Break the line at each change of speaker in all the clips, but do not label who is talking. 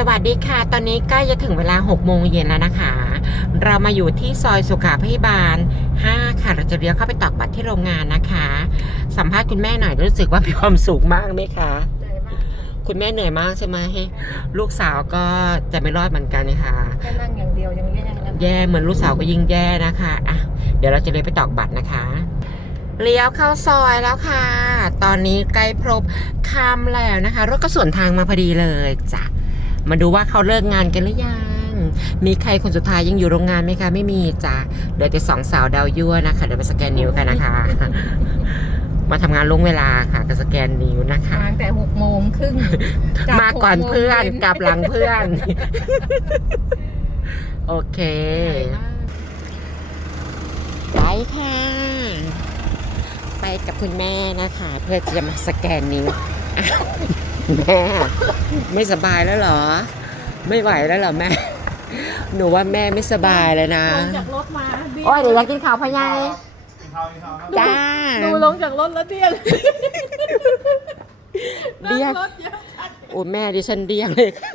สวัสดีค่ะ ตอนนี้ใกล้จะถึงเวลา 6 โมงเย็นแล้วนะคะ เรามาอยู่ที่ซอยสุขาพยาบาล 5 ค่ะ เราจะเลี้ยวเข้าไปตอกบัตรที่โรงงานนะคะ สัมภาษณ์คุณแม่หน่อยรู้สึกว่ามีความสุขมากไหมคะ
เหนื่อยมาก
คุณแม่เหนื่อยมากใช่ไหมลูกสาวก็จะไม่รอดเหมือนกันนะคะ
แค่นั่งอย่างเดียวยังแย่แล้ว
แย่เหมือนลูกสาวก็ยิ่งแย่นะคะอะเดี๋ยวเราจะเลี้ยวไปตอกบัตรนะคะเลี้ยวเข้าซอยแล้วค่ะ ตอนนี้ใกล้พบคำแล้วนะคะ รถก็สวนทางมาพอดีเลยจ้ะ มาดูว่าเขาเลิกงานกันหรือยัง มีใครคนสุดท้ายยังอยู่โรงงานไหมคะ ไม่มีจ้ะเหลือแต่สองสาวดาวยั่วนะคะ เดี๋ยวไปสแกนนิ้วกันนะคะ มาทำงานล่วงเวลาค่ะก็สแกนนิ้วนะคะ
มาตั้งแต่หกโมงครึ่งจ
มาก่อน
หโมง
เพื่อน
ย็
กลับหลังเพื่อน โอเค ไปค่ะ ไปกับคุณแม่นะคะ เพื่อจะมาสแกนนิ้วอ้าว แม่ ไม่สบายแล้วเหรอ ไม่ไหวแล้วเหรอแม่ หนูว่าแม่ไม่สบายเลยนะ
ลงจากรถมาเบี้ย
โอ้ยเดี๋ยวอยากกินข้าวพะยายจ้า
ดูลงจากรถแล้วเดี้ยง
เดี้ยง
นั่รถเยอะ
โอ้แม่ดิฉันเดี้ยงเลยค่ะ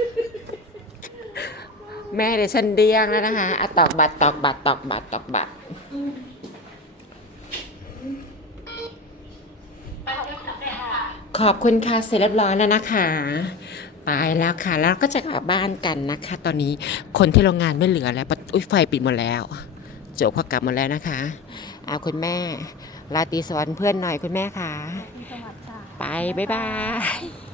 แม่ดิฉันเดี้ยงแล้วนะคะอะตอกบัตรตอกบัตรตอกบัตรตอกบัตร ขอบคุณค่ะเสร็จเรียบร้อยแล้วนะคะไปแล้วค่ะ แล้วก็จะกลับบ้านกันนะคะ ตอนนี้คนที่โรงงานไม่เหลือแล้วปะอุ้ยไฟปิดหมดแล้วโจกเขากลับหมดแล้วนะคะเอาคุณแม่ลาตรีสวัสดิ์เพื่อนหน่อยคุณแม่ค่ะ ไปบ๊ายบาย